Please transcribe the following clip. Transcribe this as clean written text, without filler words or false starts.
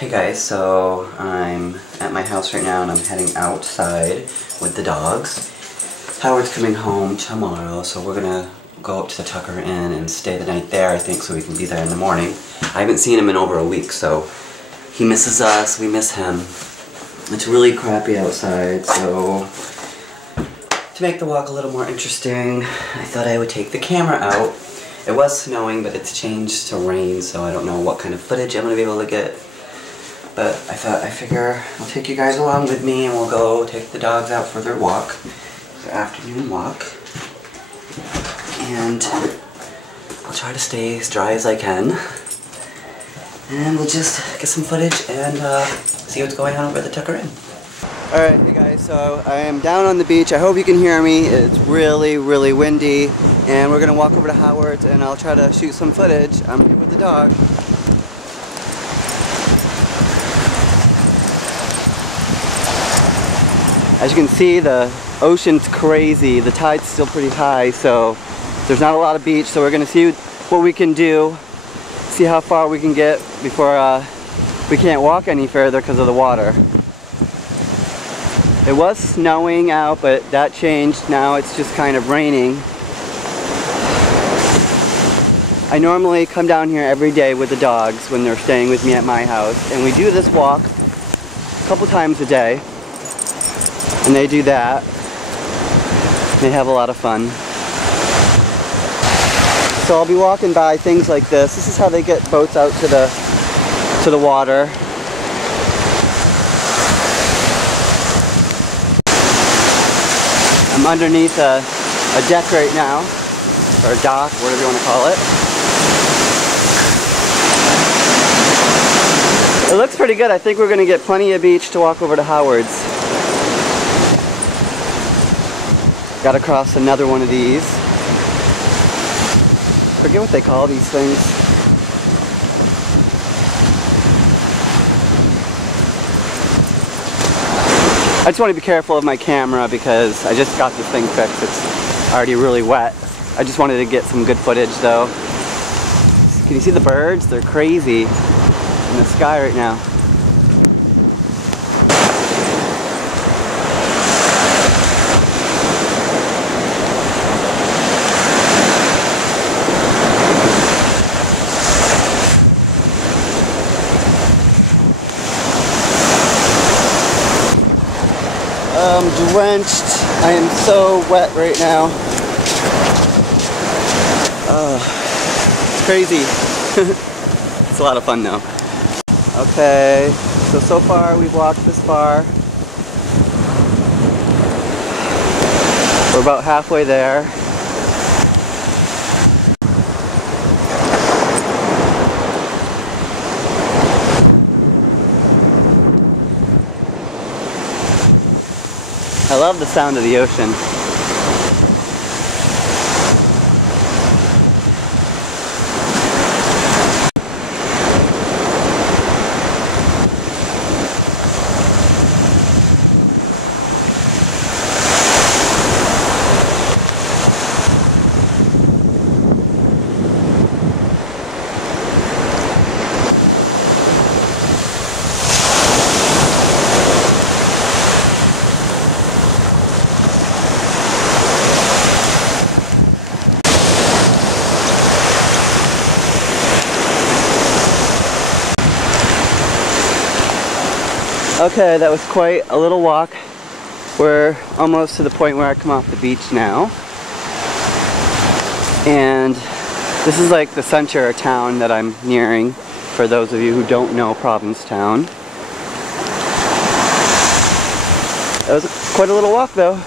Hey guys, so I'm at my house right now and I'm heading outside with the dogs. Howard's coming home tomorrow, so we're gonna go up to the Tucker Inn and stay the night there, I think, so we can be there in the morning. I haven't seen him in over a week, so he misses us, we miss him. It's really crappy outside, so to make the walk a little more interesting, I thought I would take the camera out. It was snowing, but it's changed to rain, so I don't know what kind of footage I'm gonna be able to get. But I figure I'll take you guys along with me and we'll go take the dogs out for their walk, their afternoon walk. And I'll try to stay as dry as I can. And we'll just get some footage and see what's going on over at the Tucker Inn. Alright, hey guys, so I am down on the beach. I hope you can hear me. It's really, really windy. And we're going to walk over to Howard's and I'll try to shoot some footage. I'm here with the dog. As you can see, the ocean's crazy. The tide's still pretty high, so there's not a lot of beach. So we're going to see what we can do, see how far we can get before we can't walk any further because of the water. It was snowing out, but that changed. Now it's just kind of raining. I normally come down here every day with the dogs when they're staying with me at my house, and we do this walk a couple times a day. And they do that. They have a lot of fun. So I'll be walking by things like this. This is how they get boats out to the water. I'm underneath a deck right now, or a dock, whatever you want to call it. It looks pretty good. I think we're going to get plenty of beach to walk over to Howard's. Got to cross another one of these. Forget what they call these things. I just want to be careful of my camera because I just got this thing fixed. It's already really wet. I just wanted to get some good footage though. Can you see the birds? They're crazy in the sky right now. I'm drenched. I am so wet right now. It's crazy. It's a lot of fun though. Okay, so far we've walked this far. We're about halfway there. I love the sound of the ocean. Okay, that was quite a little walk. We're almost to the point where I come off the beach now. And this is like the center of town that I'm nearing, for those of you who don't know Provincetown. That was quite a little walk though.